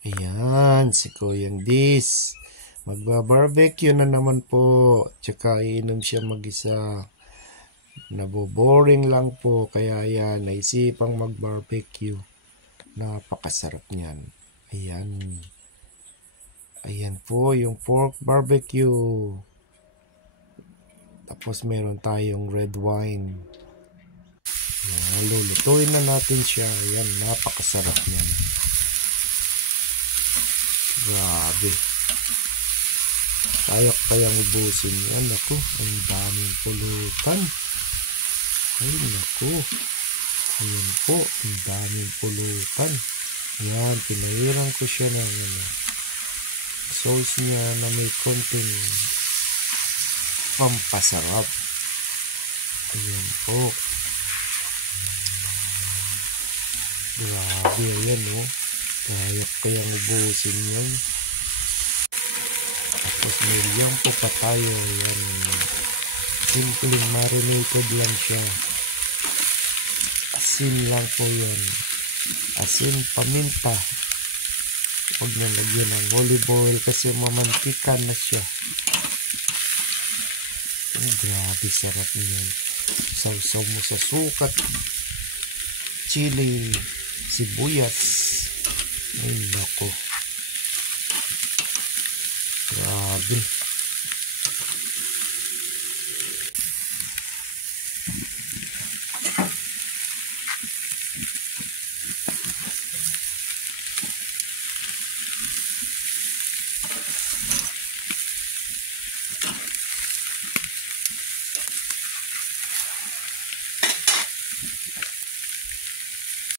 Ayan, si Kuyang Dis. Magba-barbecue na naman po. Tsaka iinom siya mag-isa. Naboboring lang po. Kaya yan, naisipang mag-barbecue. Napakasarap niyan. Ayan. Ayan po yung pork barbecue. Tapos meron tayong red wine. Ayan, lulutuin na natin siya. Ayan, napakasarap niyan. Grabe. Kayang ubusin yan. Naku, ang daming pulutan. Ay, naku. Ayan po, ang daming pulutan. Ayan, pinahiran ko siya ng sauce niya na may konting pampasarap. Ayan po. Grabe, ayan o. Kayang ubusin yan. Tapos may liampo pa tayo. Ayan. Simpleng marinated lang siya. Asin lang po yan. Asin, paminta. Huwag na lagyan ng olive oil kasi mamantika na siya. Grabe, sarap niyan. Sausaw mo sa sukat, chili, sibuyas. Ay, nako. Grabe.